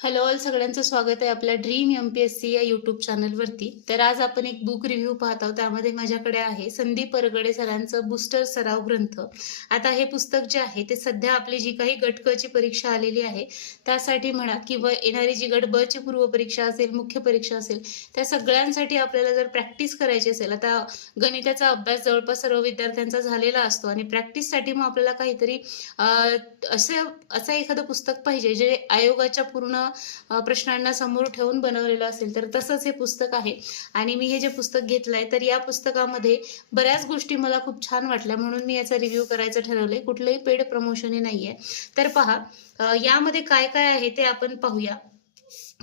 Hello all, सगळ्यांचं स्वागत आहे आपल्या ड्रीम MPSC या यूट्यूब चॅनलवरती. तर आज आपण एक बुक रिव्ह्यू पाहत आहोत. त्यामध्ये माझ्याकडे आहे संदीप परगडे सरांचं बूस्टर सराव ग्रंथ. आता हे पुस्तक जे आहे ते सध्या आपली जी काही गट क ची परीक्षा आलेली आहे त्यासाठी म्हणा किंवा येणारी जी गट ब ची पूर्व परीक्षा असेल, मुख्य परीक्षा असेल, त्या सगळ्यांसाठी आपल्याला जर प्रॅक्टिस करायची असेल, आता गणिताचा अभ्यास जवळपास सर्व विद्यार्थ्यांचा झालेला असतो आणि प्रॅक्टिससाठी मग आपल्याला काहीतरी असं एखादं पुस्तक पाहिजे जे आयोगाच्या पूर्ण प्रश्नांना समोर ठेवून बनवलेलं असेल. तर तसंच हे पुस्तक आहे आणि मी हे जे पुस्तक घेतलंय तर या पुस्तकामध्ये बऱ्याच गोष्टी मला खूप छान वाटल्या म्हणून मी याचा रिव्ह्यू करायचं ठरवलंय. कुठलंही पेड प्रमोशन नाहीये. तर पहा, यामध्ये काय काय आहे ते आपण पाहूया.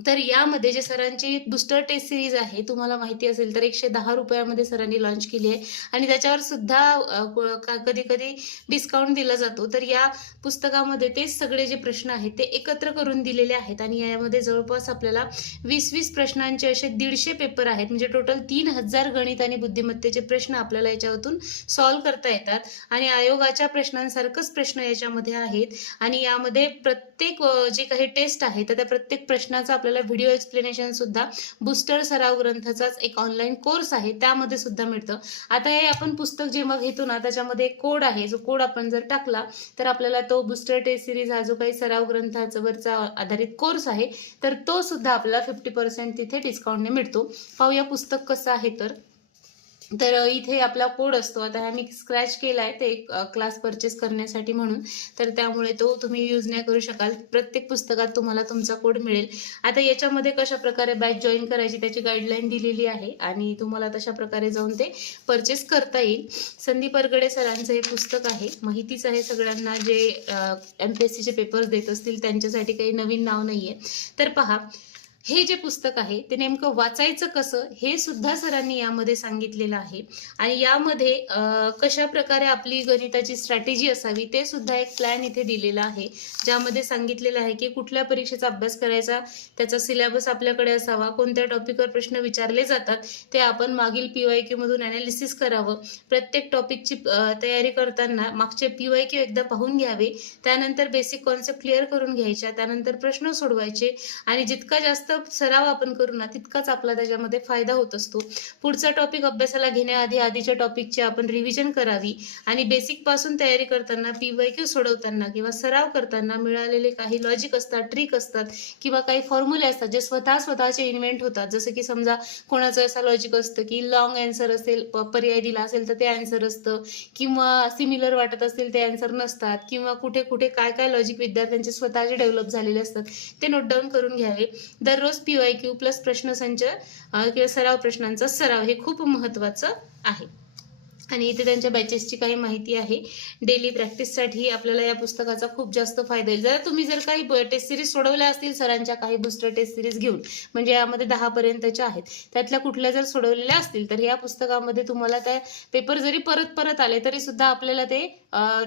तर यामध्ये जे सरांची बूस्टर टेस्ट सिरीज आहे, तुम्हाला माहिती असेल तर 110 रुपयामध्ये सरांनी लॉन्च केली आहे आणि त्याच्यावर सुद्धा कधी कधी डिस्काउंट दिला जातो. तर या पुस्तकामध्ये तेच सगळे जे प्रश्न आहेत ते एकत्र करून दिलेले आहेत आणि यामध्ये जवळपास आपल्याला 20-20 प्रश्नांचे असे 150 पेपर आहेत. म्हणजे टोटल 3000 गणित आणि बुद्धिमत्तेचे प्रश्न आपल्याला याच्यातून सॉल्व्ह करता येतात आणि आयोगाच्या प्रश्नांसारखंच प्रश्न याच्यामध्ये आहेत आणि यामध्ये प्रत्येक जे काही टेस्ट आहे तर त्या प्रत्येक प्रश्नाचा आपल्याला व्हिडिओ एक्सप्लेनेशन सुद्धा बूस्टर सराव ग्रंथाचाच एक ऑनलाईन कोर्स आहे त्यामध्ये सुद्धा मिळतं. आता हे आपण पुस्तक जेव्हा घेतो ना त्याच्यामध्ये एक कोड आहे, जो कोड आपण जर टाकला तर आपल्याला तो बूस्टर टेस्ट सिरीज हा जो काही सराव ग्रंथाचा वरचा आधारित कोर्स आहे तर तो सुद्धा आपल्याला 50% तिथे डिस्काउंटने मिळतो. पाहूया पुस्तक कसं आहे. तर इथे आपला कोड असतो. आता हा मी स्क्रॅच केला आहे ते क्लास परचेस करण्यासाठी म्हणून, तर त्यामुळे तो तुम्ही यूज नाही करू शकाल. प्रत्येक पुस्तकात तुम्हाला तुमचा कोड मिळेल. आता याच्यामध्ये कशा प्रकारे बॅच जॉईन करायची त्याची गाईडलाईन दिलेली आहे आणि तुम्हाला तशा प्रकारे जाऊन ते परचेस करता येईल. संदीप परगडे सरांचं हे पुस्तक आहे. माहितीच आहे सगळ्यांना, जे MPSCचे पेपर्स देत असतील त्यांच्यासाठी काही नवीन नाव नाहीये. तर पहा, हे जे पुस्तक आहे ते नेमकं वाचायचं कसं हे सुद्धा सरांनी यामध्ये सांगितलेलं आहे आणि यामध्ये कशा प्रकारे आपली गणिताची स्ट्रॅटेजी असावी ते सुद्धा एक प्लॅन इथे दिलेला आहे, ज्यामध्ये सांगितलेलं आहे की कुठल्या परीक्षेचा अभ्यास करायचा, त्याचा सिलेबस आपल्याकडे असावा, कोणत्या टॉपिकवर प्रश्न विचारले जातात ते आपण मागील PYQ मधून ॲनालिसिस करावं, प्रत्येक टॉपिकची तयारी करताना मागचे PYQ एकदा पाहून घ्यावे, त्यानंतर बेसिक कॉन्सेप्ट क्लिअर करून घ्यायच्या, त्यानंतर प्रश्न सोडवायचे आणि जितका जास्त सराव आपण करू ना तितकाच आपला त्याच्यामध्ये फायदा होत असतो. पुढचा टॉपिक अभ्यासाला घेण्याआधी आधीच्या टॉपिकची आपण रिव्हिजन करावी आणि बेसिक पासून तयारी करताना, PYQ सोडवताना किंवा सराव करताना मिळालेले काही लॉजिक असतात, ट्रिक असतात किंवा काही फॉर्म्युले असतात जे स्वतःचे इन्व्हेंट होतात. जसं की समजा कोणाचं असं लॉजिक असतं की लॉंग आन्सर असेल, पर्याय दिला असेल तर ते आन्सर असतं किंवा सिमिलर वाटत असतील ते आन्सर नसतात किंवा कुठे कुठे काय काय लॉजिक विद्यार्थ्यांचे स्वतःचे डेव्हलप झालेले असतात ते नोट डाऊन करून घ्यावे. दररोज PYQ प्लस प्रश्नसंच किंवा सराव प्रश्नांचा सराव हे खूप महत्त्वाचं आहे. आणि इथे त्यांच्या बॅचेसची काही माहिती आहे. डेली प्रॅक्टिससाठी आपल्याला या पुस्तकाचा खूप जास्त फायदा येईल. तुम्ही जर काही टेस्ट सिरीज सोडवल्या असतील सरांच्या, काही बूस्टर टेस्ट सिरीज घेऊन, म्हणजे यामध्ये 10 पर्यंतच्या आहेत, त्यातल्या कुठल्या जर सोडवलेल्या असतील तर या पुस्तकामध्ये तुम्हाला त्या पेपर जरी परत परत आले तरी सुद्धा आपल्याला ते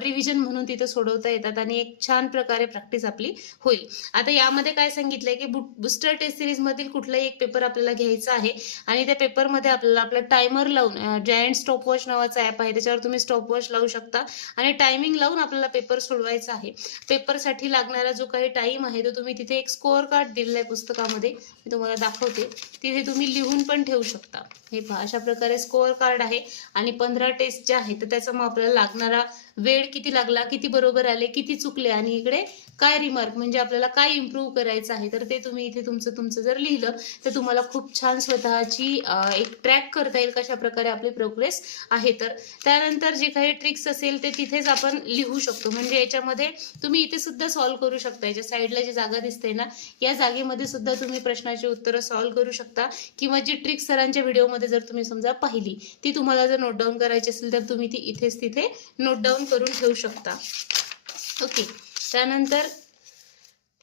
रिव्हिजन म्हणून तिथे सोडवता येतात आणि एक छान प्रकारे प्रॅक्टिस आपली होईल. आता यामध्ये काय सांगितलंय की बूस्टर टेस्ट सिरीज मधील कुठलाही एक पेपर आपल्याला घ्यायचा आहे आणि त्या पेपरमध्ये आपल्याला आपला टायमर लावून, जायंट स्टॉपवॉच नावाचा ॲप आहे त्याच्यावर तुम्ही स्टॉपवॉच लावू शकता आणि टायमिंग लावून आपल्याला पेपर सोडवायचा आहे. पेपरसाठी लागणारा जो काही टाइम आहे तो तुम्ही तिथे एक स्कोअर कार्ड दिलेला आहे पुस्तकामध्ये, मी तुम्हाला दाखवते. तिथे तुम्ही लिहून पण ठेवू शकता. हे पहा, अशा प्रकारे स्कोअर कार्ड आहे आणि 15 टेस्ट जे आहेत तर त्याचा मग आपल्याला लागणारा वेळ किती लागला, किती बरोबर आले, किती चुकले आणि इकडे काय रिमार्क म्हणजे आपल्याला काय इम्प्रूव्ह करायचं आहे तर ते तुम्ही इथे तुमचं जर लिहिलं तर तुम्हाला खूप छान स्वतःची एक ट्रॅक करता येईल कशा प्रकारे आपली प्रोग्रेस आहे. तर त्यानंतर जे काही ट्रिक्स असेल ते तिथेच आपण लिहू शकतो. म्हणजे याच्यामध्ये तुम्ही इथे सुद्धा सॉल्व्ह करू शकता. याच्या साईडला जी जागा दिसते ना या जागेमध्ये सुद्धा तुम्ही प्रश्नाची उत्तरं सॉल्व्ह करू शकता किंवा जी ट्रिक सरांच्या व्हिडिओमध्ये जर तुम्ही समजा पाहिली ती तुम्हाला जर नोट डाऊन करायची असेल तर तुम्ही ती इथेच तिथे नोट डाऊन करून ठेवू शकता. ओके. त्यानंतर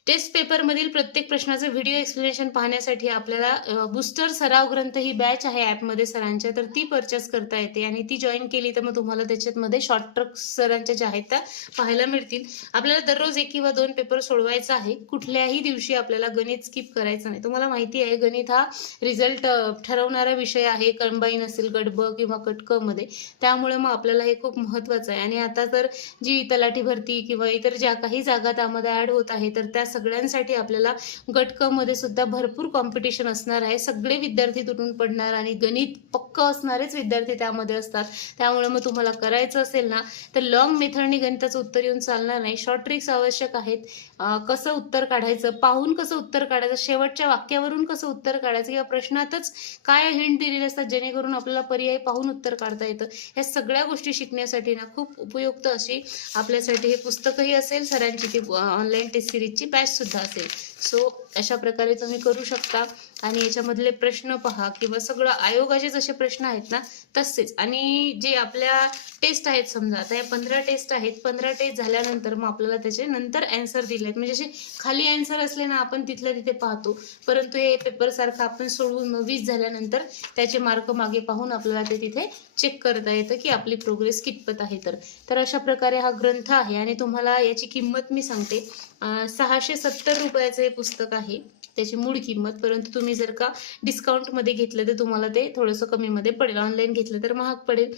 टेस्ट पेपरमधील प्रत्येक प्रश्नाचं व्हिडिओ एक्सप्लेनेशन पाहण्यासाठी आपल्याला बूस्टर सराव ग्रंथ ही बॅच आहे ॲपमध्ये सरांच्या, तर ती परचेस करता येते आणि ती जॉईन केली तर मग तुम्हाला त्याच्यामध्ये शॉर्ट ट्रिक्स सरांच्या ज्या आहेत त्या पाहायला मिळतील. आपल्याला दररोज 1 किंवा 2 पेपर सोडवायचा आहे. कुठल्याही दिवशी आपल्याला गणित स्किप करायचं नाही. तुम्हाला माहिती आहे गणित हा रिझल्ट ठरवणारा विषय आहे, कंबाईन असेल गट ब किंवा गट क मध्ये, त्यामुळे मग आपल्याला हे खूप महत्त्वाचं आहे. आणि आता तर जी तलाठी भरती किंवा इतर ज्या काही जागा त्यामध्ये ॲड होत आहे तर त्या सगळ्यांसाठी आपल्याला गट क मध्ये सुद्धा भरपूर कॉम्पिटिशन असणार आहे. सगळे विद्यार्थी तुटून पडणार आणि गणित पक्क असणारेच विद्यार्थी त्यामध्ये असतात. त्यामुळे मग तुम्हाला करायचं असेल ना तर लॉंग मेथडनी गणिताचं उत्तर येऊन चालणार नाही. शॉर्ट ट्रिक्स आवश्यक आहेत. कसं उत्तर काढायचं, पाहून कसं उत्तर काढायचं, शेवटच्या वाक्यावरून कसं उत्तर काढायचं किंवा प्रश्नातच काय हिंट दिलेले असतात जेणेकरून आपल्याला पर्याय पाहून उत्तर काढता येतं. ह्या सगळ्या गोष्टी शिकण्यासाठी ना खूप उपयुक्त अशी आपल्यासाठी हे पुस्तकही असेल, सरांची ती ऑनलाईन टेस्ट सिरीजची बॅच सुद्धा असेल. सो अशा प्रकारे तुम्ही करू शकता. आणि याच्यामधले प्रश्न पहा किंवा सगळं आयोगाचे जसे प्रश्न आहेत ना तसेच, आणि जे आपल्या टेस्ट आहेत, समजा आता या 15 टेस्ट आहेत, 15 टेस्ट झाल्यानंतर मग आपल्याला त्याचे नंतर अँसर दिले आहेत. म्हणजे असे खाली अँसर असले ना आपण तिथल्या तिथे पाहतो, परंतु हे पेपर सारखं आपण सोडवून 20 झाल्यानंतर त्याचे मार्क मागे पाहून आपल्याला ते तिथे चेक करता येतं की आपली प्रोग्रेस कितपत आहे. तर अशा प्रकारे हा ग्रंथ आहे. आणि तुम्हाला याची किंमत मी सांगते, 670 रुपयाचं हे पुस्तक आहे त्याची मूळ किंमत. परंतु तुम्ही जर का डिस्काउंटमध्ये घेतलं तर तुम्हाला ते थोडंसं कमीमध्ये पडेल. ऑनलाईन घेतलं तर महाग पडेल,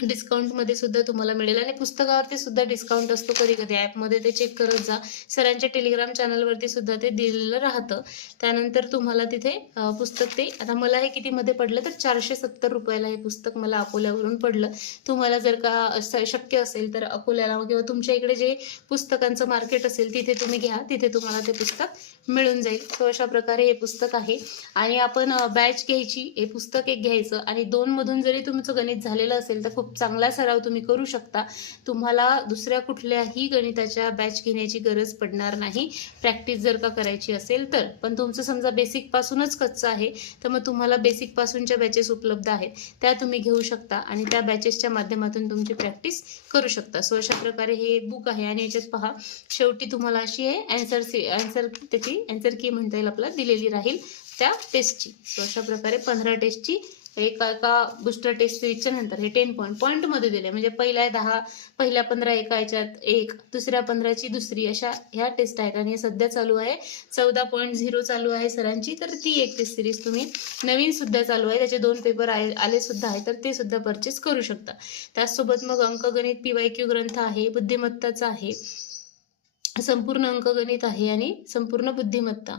डिस्काउंटमध्ये सुद्धा तुम्हाला मिळेल. आणि पुस्तकावरती सुद्धा डिस्काउंट असतो कधी कधी, ॲपमध्ये ते चेक करत जा. सरांच्या टेलिग्राम चॅनलवरती सुद्धा ते दिलेलं राहतं. त्यानंतर तुम्हाला तिथे पुस्तक ते, आता मला हे कितीमध्ये पडलं तर 470 रुपयाला हे पुस्तक मला अकोल्यावरून पडलं. तुम्हाला जर का शक्य असेल तर अकोल्याला किंवा तुमच्या इकडे जे पुस्तकांचं मार्केट असेल तिथे तुम्ही घ्या, तिथे तुम्हाला ते पुस्तक मिळून जाईल. तर अशा प्रकारे हे पुस्तक आहे. आणि आपण बॅच घ्यायची, हे पुस्तक एक घ्यायचं आणि 2 मधून जरी तुमचं गणित झालेलं असेल तर खूप चांगला सराव तुम्ही करू शकता. तुम्हाला दुसऱ्या कुठल्याही गणिताच्या बॅच घेण्याची गरज पडणार नाही प्रॅक्टिस जर का करायची असेल तर. पण तुमचं समजा बेसिक पासूनच कच्चं आहे तर मग तुम्हाला बेसिक पासूनच्या बॅचेस उपलब्ध आहेत, त्या तुम्ही घेऊ शकता आणि त्या बॅचेसच्या माध्यमातून तुमची प्रॅक्टिस करू शकता. सो अशा प्रकारे हे बुक आहे. आणि याच्यात पहा शेवटी तुम्हाला अशी आहे अँसर त्याची अँसर की म्हणता येईल आपल्याला दिलेली राहील त्या टेस्टची. सो अशा प्रकारे 15 टेस्टची एका बुस्टर टेस्ट सिरीजच्या नंतर हे 10 पॉईंटमध्ये दिले. म्हणजे पहिल्या 15 एका याच्यात एक, दुसऱ्या 15ची दुसरी, अशा ह्या टेस्ट आहेत. आणि हे सध्या चालू आहे 14.0 चालू आहे सरांची. तर ती एक टेस्ट सिरीज तुम्ही नवीन सुद्धा चालू आहे, त्याचे 2 पेपर आले सुद्धा आहे, तर ते सुद्धा परचेस करू शकता. त्याचसोबत मग अंकगणित PYQ ग्रंथ आहे, बुद्धिमत्ताचा आहे, संपूर्ण अंकगणित आहे आणि संपूर्ण बुद्धिमत्ता,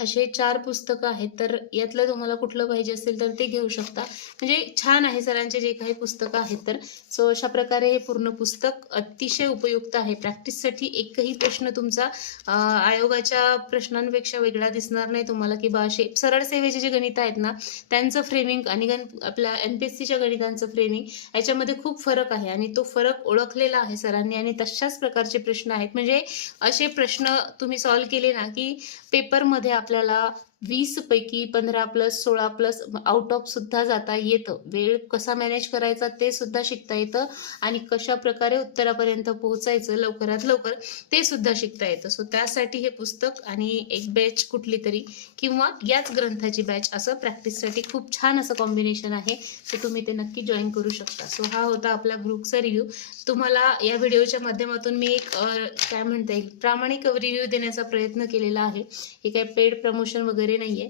असे 4 पुस्तकं आहेत. तर यातलं तुम्हाला कुठलं पाहिजे असेल तर ते घेऊ शकता. म्हणजे छान आहे सरांचे जे काही पुस्तकं आहेत. तर सो अशा प्रकारे हे पूर्ण पुस्तक अतिशय उपयुक्त आहे प्रॅक्टिससाठी. एकही प्रश्न तुमचा आयोगाच्या प्रश्नांपेक्षा वेगळा दिसणार नाही तुम्हाला, की असे सरळ सेवेचे जे गणित आहेत ना त्यांचं फ्रेमिंग आणि आपल्या NPSCच्या गणितांचं फ्रेमिंग याच्यामध्ये खूप फरक आहे. आणि तो फरक ओळखलेला आहे सरांनी. आणि तशाच प्रकारचे प्रश्न आहेत. म्हणजे असे प्रश्न तुम्ही सॉल्व्ह केले ना की पेपरमध्ये आपल्याला 20 पैकी 15+16+ आउट ऑफ सुद्धा जाता येतं. वेळ कसा मॅनेज करायचा ते सुद्धा शिकता येतं आणि कशा प्रकारे उत्तरापर्यंत पोहोचायचं लवकरात लवकर ते सुद्धा शिकता येतं. सो त्यासाठी हे पुस्तक आणि एक बॅच कुठली तरी किंवा याच ग्रंथाची बॅच असं प्रॅक्टिससाठी खूप छान असं कॉम्बिनेशन आहे. तर तुम्ही ते नक्की जॉईन करू शकता. सो हा होता आपला ग्रुपचा रिव्ह्यू. तुम्हाला या व्हिडिओच्या माध्यमातून मी एक काय म्हणता येईल प्रामाणिक रिव्ह्यू देण्याचा प्रयत्न केलेला आहे. हे काय पेड प्रमोशन वगैरे नाहीये.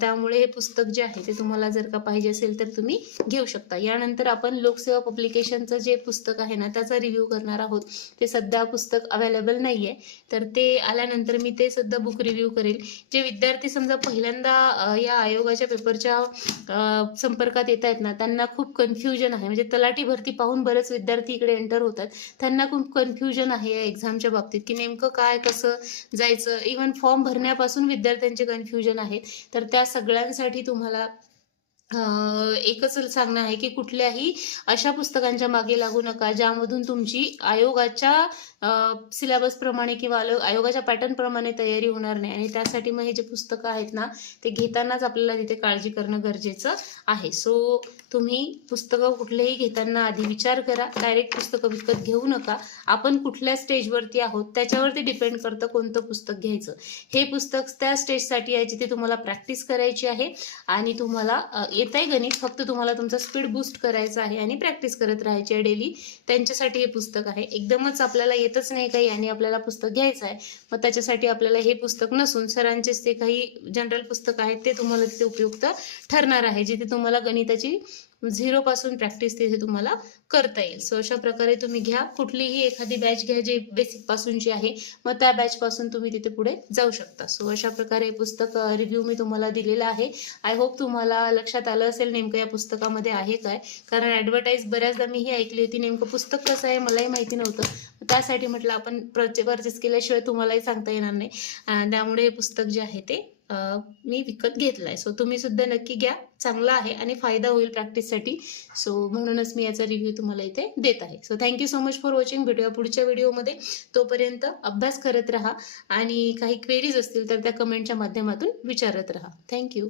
त्यामुळे हे पुस्तक जे आहे ते तुम्हाला जर का पाहिजे असेल तर तुम्ही घेऊ शकता. यानंतर आपण लोकसेवा पब्लिकेशनचं जे पुस्तक आहे ना त्याचा रिव्ह्यू करणार आहोत. ते सध्या पुस्तक अवेलेबल नाहीये, तर ते आल्यानंतर मी ते सुद्धा बुक रिव्ह्यू करेल. जे विद्यार्थी समजा पहिल्यांदा या आयोगाच्या पेपरच्या संपर्कात येत आहेत ना त्यांना खूप कन्फ्युजन आहे. म्हणजे तलाठी भरती पाहून बरेच विद्यार्थी इकडे एंटर होतात. त्यांना खूप कन्फ्युजन आहे या एक्झामच्या बाबतीत की नेमकं काय कसं जायचं. इव्हन फॉर्म भरण्यापासून विद्यार्थ्यांचे कन्फ्युजन आहेत. तर त्या सगळ्यांसाठी तुम्हाला एकच सांगणं आहे की कुठल्याही अशा पुस्तकांच्या मागे लागू नका ज्यामधून तुमची आयोगाच्या सिलेबस प्रमाणे किंवा आयोगाच्या पॅटर्न प्रमाणे तयारी होणार नाही. आणि त्यासाठी मग हे जे पुस्तकं आहेत ना ते घेतानाच आपल्याला तिथे काळजी करणं गरजेचं आहे. सो तुम्ही पुस्तकं कुठलेही घेताना आधी विचार करा. डायरेक्ट पुस्तकं विकत घेऊ नका. आपण कुठल्या स्टेजवरती आहोत त्याच्यावरती डिपेंड करतं कोणतं पुस्तक घ्यायचं. हे पुस्तक त्या स्टेजसाठी आहे जिथे तुम्हाला प्रॅक्टिस करायची आहे आणि तुम्हाला येत आहे गणित, फक्त तुम्हाला तुमचा स्पीड बूस्ट करायचा आहे आणि प्रॅक्टिस करत राहायची आहे डेली. त्यांच्यासाठी हे पुस्तक आहे. एकदमच आपल्याला येतच नाही काही आणि आपल्याला पुस्तक घ्यायचं आहे मग त्याच्यासाठी आपल्याला हे पुस्तक नसून सरांचेच ते काही जनरल पुस्तक आहेत ते तुम्हाला तिथे उपयुक्त ठरणार आहे, जिथे तुम्हाला गणिताची 0 पासून प्रॅक्टिस तिथे तुम्हाला करता येईल. सो अशा प्रकारे तुम्ही घ्या, कुठलीही एखादी बॅच घ्या जे बेसिक पासूनची आहे, मग त्या बॅच पासून तुम्ही तिथे पुढे जाऊ शकता. सो अशा प्रकारे पुस्तक रिव्ह्यू मी तुम्हाला दिलेला आहे. आय होप तुम्हाला लक्षात आलं असेल नेमकं या पुस्तकामध्ये आहे काय, कारण ॲडव्हर्टाईज बऱ्याचदा मीही ऐकली होती, नेमकं पुस्तक कसं आहे मलाही माहिती नव्हतं. त्यासाठी म्हटलं आपण परचेस केल्याशिवाय तुम्हालाही सांगता येणार नाही. त्यामुळे हे पुस्तक जे आहे ते मी विकत घेतलंय. सो तुम्ही सुद्धा नक्की घ्या, चांगला आहे आणि फायदा होईल प्रॅक्टिससाठी. सो म्हणूनच मी याचा रिव्ह्यू तुम्हाला इथे देत आहे. So thank you so much for watching. भेटूया पुढच्या व्हिडिओमध्ये. तोपर्यंत अभ्यास करत राहा आणि काही क्वेरीज असतील तर त्या कमेंटच्या माध्यमातून विचारत राहा. थँक्यू.